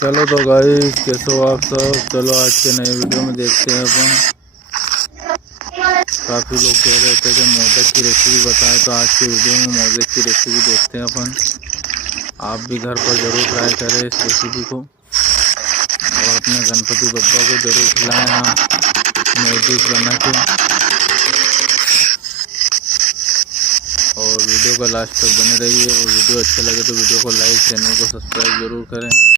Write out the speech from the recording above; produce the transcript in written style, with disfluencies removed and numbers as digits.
चलो तो गाइस, कैसे हो आप सब। चलो आज के नए वीडियो में देखते हैं अपन। काफ़ी लोग कह रहे थे कि मोदक की रेसिपी बताएं, तो आज के वीडियो में मोदक की रेसिपी देखते हैं अपन। आप भी घर पर ज़रूर ट्राई करें इस रेसिपी को और अपने गणपति बप्पा को ज़रूर खिलाएं आप मोदक बना के। और वीडियो को लास्ट तक बने रहिए और वीडियो अच्छा लगे तो वीडियो को लाइक, चैनल को सब्सक्राइब ज़रूर करें।